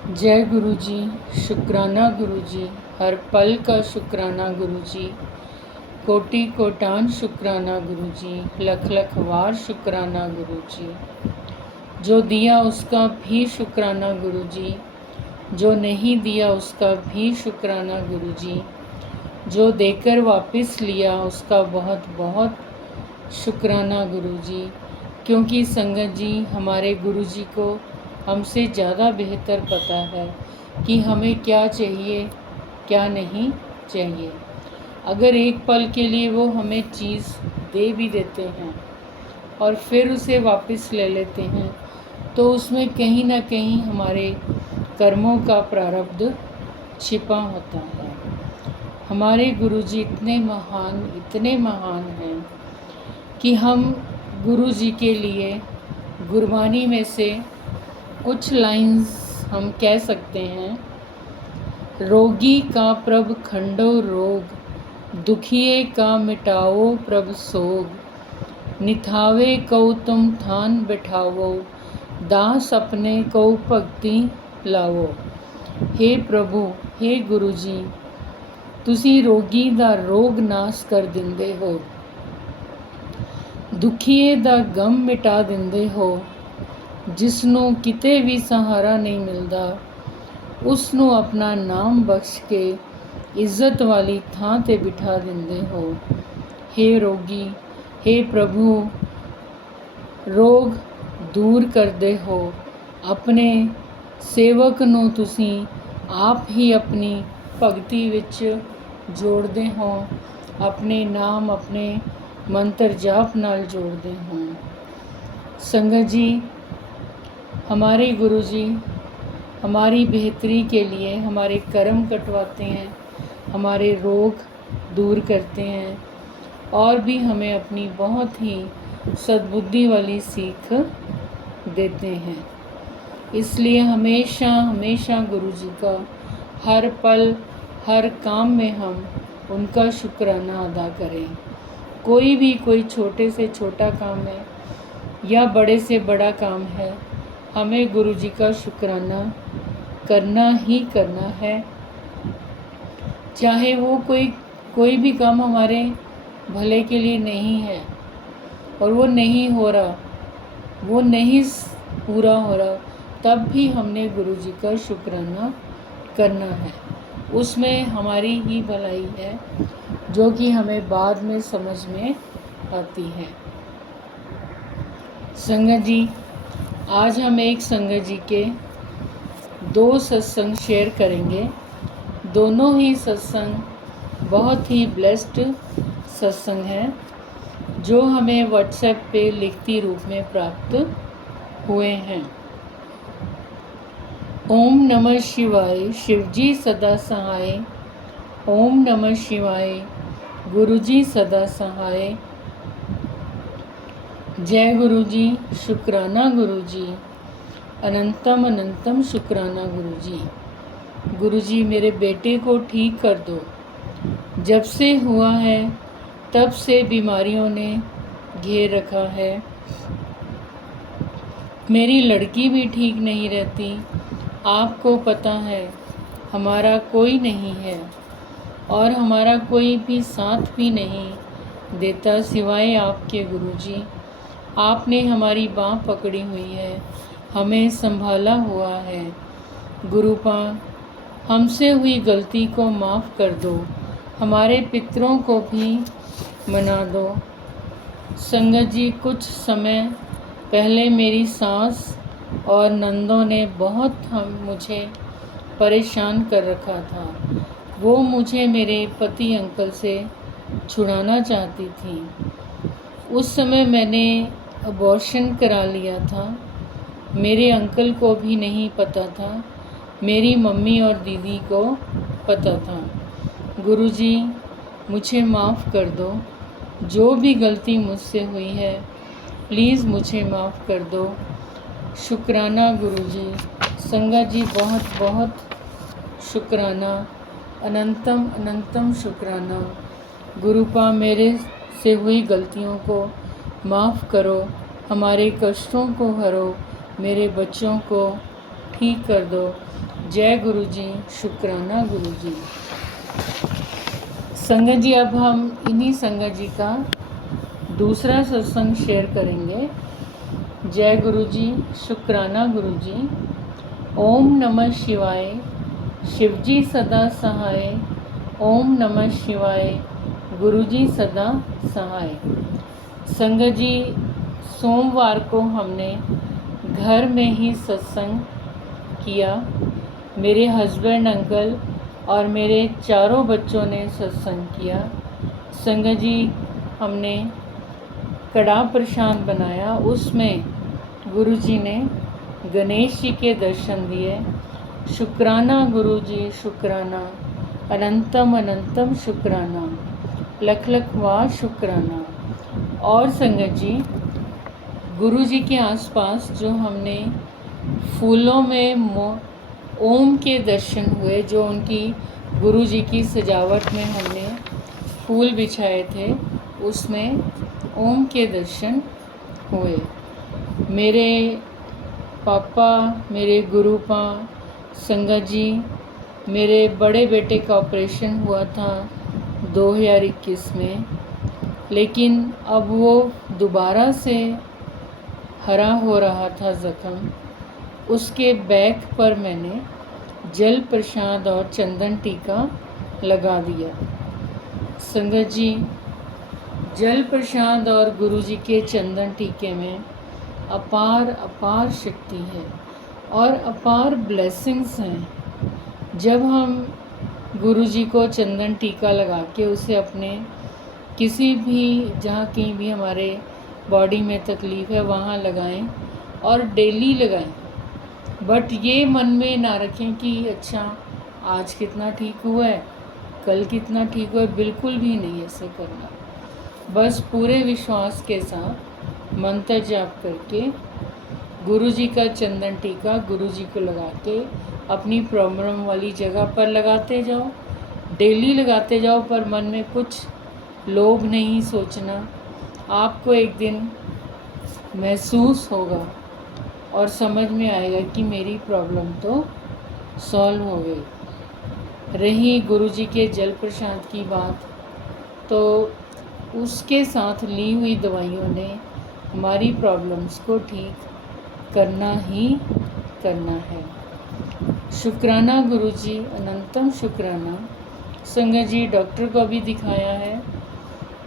जय गुरु जी। शुक्राना गुरु जी, हर पल का शुक्राना गुरु जी। कोटि कोटान शुक्राना गुरु जी, लख लख वार शुक्राना गुरु जी। जो दिया उसका भी शुक्राना गुरु जी, जो नहीं दिया उसका भी शुक्राना गुरु जी। जो देकर वापस लिया उसका बहुत बहुत शुक्राना गुरु जी। क्योंकि संगत जी, हमारे गुरु जी को हमसे ज़्यादा बेहतर पता है कि हमें क्या चाहिए क्या नहीं चाहिए। अगर एक पल के लिए वो हमें चीज़ दे भी देते हैं और फिर उसे वापस ले लेते हैं, तो उसमें कहीं ना कहीं हमारे कर्मों का प्रारब्ध छिपा होता है। हमारे गुरु जी इतने महान हैं कि हम गुरु जी के लिए गुरबानी में से कुछ लाइंस हम कह सकते हैं। रोगी का प्रभ खंडो रोग, दुखिए का मिटाओ प्रभ सोग। निथावे कौ तुम थान बिठावो, दास अपने कौ भगति लावो। हे प्रभु, हे गुरु जी, ਤੁਸੀਂ ਰੋਗੀ ਦਾ ਰੋਗ ਨਾਸ ਕਰ ਦਿੰਦੇ ਹੋ, ਦੁਖੀਏ ਦਾ ਗਮ ਮਿਟਾ ਦਿੰਦੇ ਹੋ। ਜਿਸ ਨੂੰ ਕਿਤੇ ਵੀ ਸਹਾਰਾ ਨਹੀਂ ਮਿਲਦਾ, ਉਸ ਨੂੰ ਆਪਣਾ ਨਾਮ ਬਖਸ਼ ਕੇ ਇੱਜ਼ਤ ਵਾਲੀ ਥਾਂ ਤੇ ਬਿਠਾ ਦਿੰਦੇ ਹੋ। हे ਰੋਗੀ, हे ਪ੍ਰਭੂ, ਰੋਗ ਦੂਰ ਕਰਦੇ ਹੋ। ਆਪਣੇ ਸੇਵਕ ਨੂੰ ਤੁਸੀਂ ਆਪ ਹੀ ਆਪਣੀ ਭਗਤੀ ਵਿੱਚ जोड़ते हो, अपने नाम अपने मंत्र जाप नाल जोड़ते हो। संगत जी, हमारे गुरु जी हमारी बेहतरी के लिए हमारे कर्म कटवाते हैं, हमारे रोग दूर करते हैं और भी हमें अपनी बहुत ही सद्बुद्धि वाली सीख देते हैं। इसलिए हमेशा हमेशा गुरु जी का हर पल हर काम में हम उनका शुक्राना अदा करें। कोई छोटे से छोटा काम है या बड़े से बड़ा काम है, हमें गुरु जी का शुक्राना करना ही करना है। चाहे वो कोई भी काम हमारे भले के लिए नहीं है और वो नहीं हो रहा, वो नहीं पूरा हो रहा, तब भी हमने गुरु जी का शुक्राना करना है। उसमें हमारी ही भलाई है, जो कि हमें बाद में समझ में आती है। संगत जी, आज हम एक संगत जी के 2 सत्संग शेयर करेंगे। दोनों ही सत्संग बहुत ही ब्लेस्ड सत्संग हैं, जो हमें व्हाट्सएप पे लिखती रूप में प्राप्त हुए हैं। ओम नमः शिवाय, शिवजी सदा सहाय। ओम नमः शिवाय, गुरुजी सदा सहाय। जय गुरु जी। शुक्राना गुरु जी, अनंतम अनंतम शुक्राना गुरु जी। गुरु जी, मेरे बेटे को ठीक कर दो। जब से हुआ है तब से बीमारियों ने घेर रखा है। मेरी लड़की भी ठीक नहीं रहती। आपको पता है हमारा कोई नहीं है और हमारा कोई भी साथ भी नहीं देता सिवाय आपके गुरुजी। आपने हमारी बाँह पकड़ी हुई है, हमें संभाला हुआ है। गुरुपा, हमसे हुई गलती को माफ़ कर दो, हमारे पितरों को भी मना दो। संगत जी, कुछ समय पहले मेरी सास और नंदों ने बहुत मुझे परेशान कर रखा था। वो मुझे मेरे पति अंकल से छुड़ाना चाहती थी। उस समय मैंने अबॉर्शन करा लिया था। मेरे अंकल को भी नहीं पता था, मेरी मम्मी और दीदी को पता था। गुरुजी, मुझे माफ़ कर दो। जो भी गलती मुझसे हुई है, प्लीज़ मुझे माफ़ कर दो। शुक्राना गुरुजी। संगत जी, बहुत बहुत शुक्राना, अनंतम अनंतम शुक्राना। गुरुपा, मेरे से हुई गलतियों को माफ़ करो, हमारे कष्टों को हरो, मेरे बच्चों को ठीक कर दो। जय गुरु जी, शुक्राना गुरु जी। संगत जी, अब हम इन्हीं संगत जी का दूसरा सत्संग शेयर करेंगे। जय गुरु जी, शुक्राना गुरु जी। ओम नमः शिवाय, शिवजी सदा सहाय। ओम नमः शिवाय, गुरु जी सदा सहाय। संगत जी, सोमवार को हमने घर में ही सत्संग किया। मेरे हस्बैंड, अंकल और मेरे चारों बच्चों ने सत्संग किया। संगत जी, हमने कड़ा प्रसाद बनाया, उसमें गुरु जी ने गणेश जी के दर्शन दिए। शुक्राना गुरु जी, शुक्राना, अनंतम अनंतम शुक्राना, लख लख वार शुक्राना। और संगत जी, गुरु जी के आसपास जो हमने फूलों में ओम के दर्शन हुए, जो उनकी गुरु जी की सजावट में हमने फूल बिछाए थे, उसमें ओम के दर्शन हुए। मेरे पापा, मेरे गुरुपा, संगत जी, मेरे बड़े बेटे का ऑपरेशन हुआ था 2021 में, लेकिन अब वो दोबारा से हरा हो रहा था ज़ख्म। उसके बैक पर मैंने जल प्रसाद और चंदन टीका लगा दिया। संगत जी, जल प्रसाद और गुरु जी के चंदन टीके में अपार अपार शक्ति है और अपार ब्लेसिंग्स हैं। जब हम गुरु जी को चंदन टीका लगा के उसे अपने किसी भी, जहाँ कहीं भी हमारे बॉडी में तकलीफ़ है वहाँ लगाएं और डेली लगाएं। बट ये मन में ना रखें कि अच्छा आज कितना ठीक हुआ है, कल कितना ठीक हुआ है। बिल्कुल भी नहीं ऐसे करना। बस पूरे विश्वास के साथ मंत्र जाप करके गुरु जी का चंदन टीका गुरु जी को लगा के अपनी प्रॉब्लम वाली जगह पर लगाते जाओ, डेली लगाते जाओ। पर मन में कुछ लोभ नहीं सोचना। आपको एक दिन महसूस होगा और समझ में आएगा कि मेरी प्रॉब्लम तो सॉल्व हो गई। रही गुरु जी के जल प्रसाद की बात, तो उसके साथ ली हुई दवाइयों ने हमारी प्रॉब्लम्स को ठीक करना ही करना है। शुक्राना गुरु जी, अनंतम शुक्राना। संगत जी, डॉक्टर को भी दिखाया है,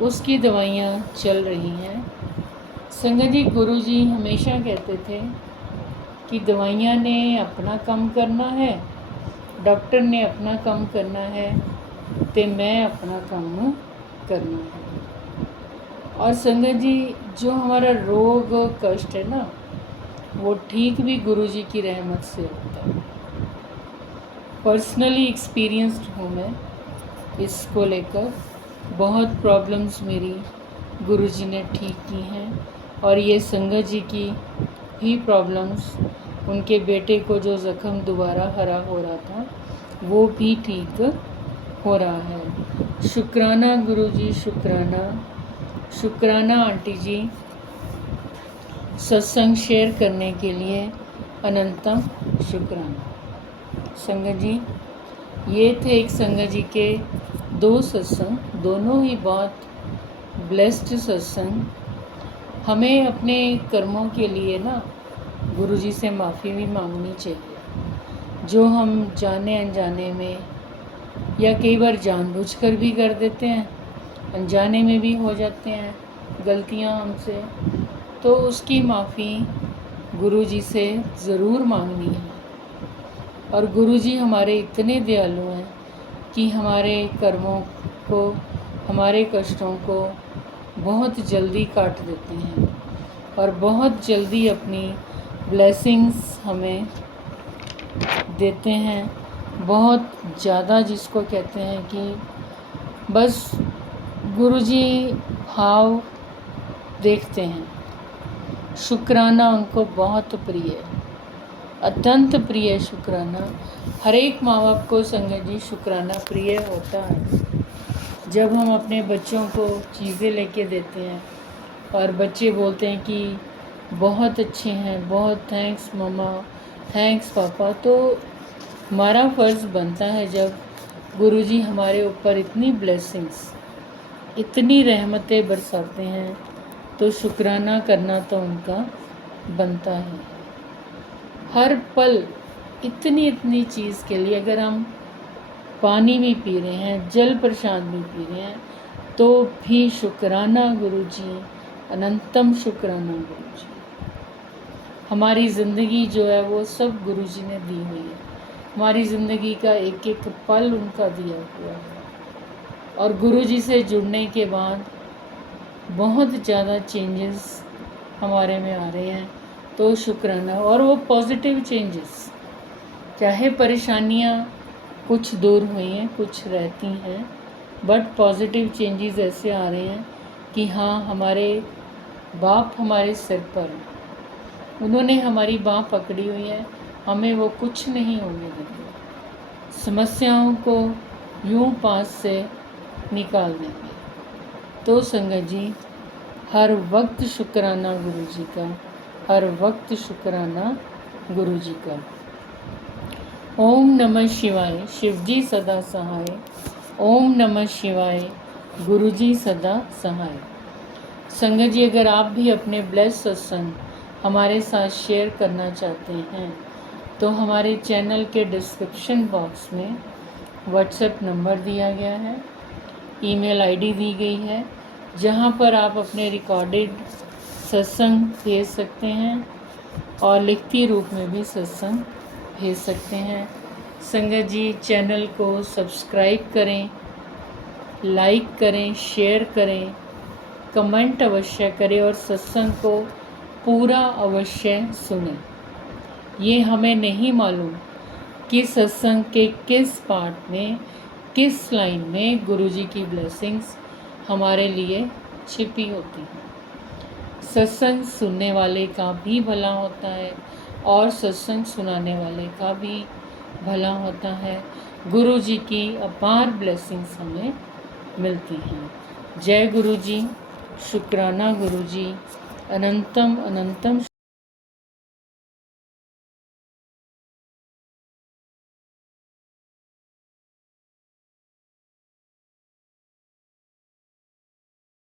उसकी दवाइयाँ चल रही हैं। संगत जी, गुरु जी हमेशा कहते थे कि दवाइयाँ ने अपना काम करना है, डॉक्टर ने अपना काम करना है, तो मैं अपना काम करना है। और संगत जी, जो हमारा रोग कष्ट है ना, वो ठीक भी गुरु जी की रहमत से होता है। पर्सनली एक्सपीरियंस्ड हूँ मैं इसको लेकर। बहुत प्रॉब्लम्स मेरी गुरु जी ने ठीक की हैं। और ये संगत जी की भी प्रॉब्लम्स, उनके बेटे को जो ज़ख्म दोबारा हरा हो रहा था, वो भी ठीक हो रहा है। शुक्राना गुरु जी, शुक्राना, शुक्राना आंटी जी, सत्संग शेयर करने के लिए अनंतम शुक्राना। संगत जी, ये थे एक संगत जी के 2 सत्संग, दोनों ही बहुत ब्लेस्ड सत्संग। हमें अपने कर्मों के लिए ना गुरु जी से माफ़ी भी मांगनी चाहिए, जो हम जाने अनजाने में या कई बार जानबूझकर भी कर देते हैं, अनजाने में भी हो जाते हैं गलतियां हमसे, तो उसकी माफ़ी गुरु जी से ज़रूर मांगनी है। और गुरु जी हमारे इतने दयालु हैं कि हमारे कर्मों को, हमारे कष्टों को बहुत जल्दी काट देते हैं और बहुत जल्दी अपनी ब्लेसिंग्स हमें देते हैं। बहुत ज़्यादा, जिसको कहते हैं कि बस गुरुजी भाव देखते हैं। शुक्राना उनको बहुत प्रिय है, अत्यंत प्रिय शुक्राना। हर एक माँ बाप को संगत जी शुक्राना प्रिय होता है। जब हम अपने बच्चों को चीज़ें लेके देते हैं और बच्चे बोलते हैं कि बहुत अच्छे हैं, बहुत थैंक्स मम्मा, थैंक्स पापा, तो हमारा फ़र्ज़ बनता है जब गुरुजी हमारे ऊपर इतनी ब्लेसिंग्स, इतनी रहमतें बरसाते हैं, तो शुक्राना करना तो उनका बनता है। हर पल इतनी इतनी चीज़ के लिए, अगर हम पानी भी पी रहे हैं, जल प्रसाद भी पी रहे हैं, तो भी शुक्राना गुरुजी, अनंतम शुक्राना गुरुजी। हमारी ज़िंदगी जो है वो सब गुरुजी ने दी हुई है। हमारी ज़िंदगी का एक एक पल उनका दिया हुआ है। और गुरुजी से जुड़ने के बाद बहुत ज़्यादा चेंजेस हमारे में आ रहे हैं, तो शुक्राना। और वो पॉजिटिव चेंजेस, चाहे परेशानियाँ कुछ दूर हुई हैं, कुछ रहती हैं, बट पॉजिटिव चेंजेस ऐसे आ रहे हैं कि हाँ, हमारे बाप हमारे सिर पर हैं, उन्होंने हमारी बाँह पकड़ी हुई है, हमें वो कुछ नहीं होने देंगे, समस्याओं को यूं पास से निकाल देंगे। तो संगत जी, हर वक्त शुक्राना गुरुजी का, हर वक्त शुक्राना गुरुजी का। ओम नमः शिवाय, शिवजी सदा सहाय। ओम नमः शिवाय, गुरुजी सदा सहाय। संगत जी, अगर आप भी अपने ब्लेस सत्संग हमारे साथ शेयर करना चाहते हैं, तो हमारे चैनल के डिस्क्रिप्शन बॉक्स में व्हाट्सएप नंबर दिया गया है, ईमेल आईडी दी गई है, जहां पर आप अपने रिकॉर्डेड सत्संग भेज सकते हैं और लिखती रूप में भी सत्संग भेज सकते हैं। संगत जी, चैनल को सब्सक्राइब करें, लाइक करें, शेयर करें, कमेंट अवश्य करें और सत्संग को पूरा अवश्य सुनें। ये हमें नहीं मालूम कि सत्संग के किस पार्ट में, किस लाइन में गुरुजी की ब्लेसिंग्स हमारे लिए छिपी होती हैं। सत्संग सुनने वाले का भी भला होता है और सत्संग सुनाने वाले का भी भला होता है। गुरुजी की अपार ब्लेसिंग्स हमें मिलती हैं। जय गुरुजी, शुक्राना गुरुजी, अनंतम अनंतम